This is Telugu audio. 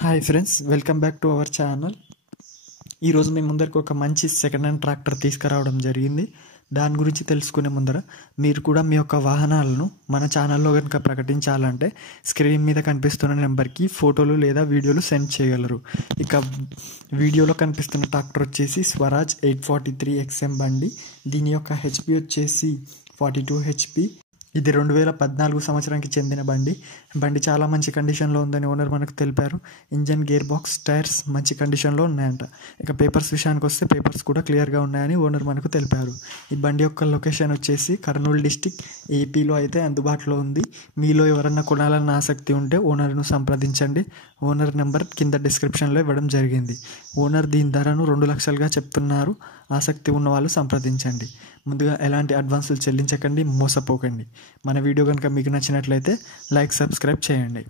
Hi friends, welcome back to our channel. ఈరోజు మీ ముందరికి ఒక మంచి సెకండ్ హ్యాండ్ ట్రాక్టర్ తీసుకురావడం జరిగింది. దాని గురించి తెలుసుకునే ముందర మీరు కూడా మీ యొక్క వాహనాలను మన ఛానల్లో కనుక ప్రకటించాలంటే స్క్రీన్ మీద కనిపిస్తున్న నెంబర్కి ఫోటోలు లేదా వీడియోలు సెండ్ చేయగలరు. ఇక వీడియోలో కనిపిస్తున్న ట్రాక్టర్ వచ్చేసి స్వరాజ్ 843 XM బండి. దీని యొక్క హెచ్పి వచ్చేసి 42 HP. ఇది 2014 సంవత్సరానికి చెందిన బండి చాలా మంచి కండిషన్లో ఉందని ఓనర్ మనకు తెలిపారు. ఇంజన్, గేర్ బాక్స్, టైర్స్ మంచి కండిషన్లో ఉన్నాయంట. ఇక పేపర్స్ విషయానికి వస్తే పేపర్స్ కూడా క్లియర్గా ఉన్నాయని ఓనర్ మనకు తెలిపారు. ఈ బండి యొక్క లొకేషన్ వచ్చేసి కర్నూలు డిస్టిక్, ఏపీలో అయితే అందుబాటులో ఉంది. మీలో ఎవరన్నా కొనాలన్న ఆసక్తి ఉంటే ఓనర్ను సంప్రదించండి. ఓనర్ నెంబర్ కింద డిస్క్రిప్షన్లో ఇవ్వడం జరిగింది. ఓనర్ దీని ధరను 2 లక్షలుగా చెప్తున్నారు. ఆసక్తి ఉన్న వాళ్ళు సంప్రదించండి. ముందుగా ఎలాంటి అడ్వాన్సులు చెల్లించకండి, మోసపోకండి. మన వీడియో కనుక మీకు నచ్చినట్లయితే లైక్, సబ్స్క్రైబ్ చేయండి.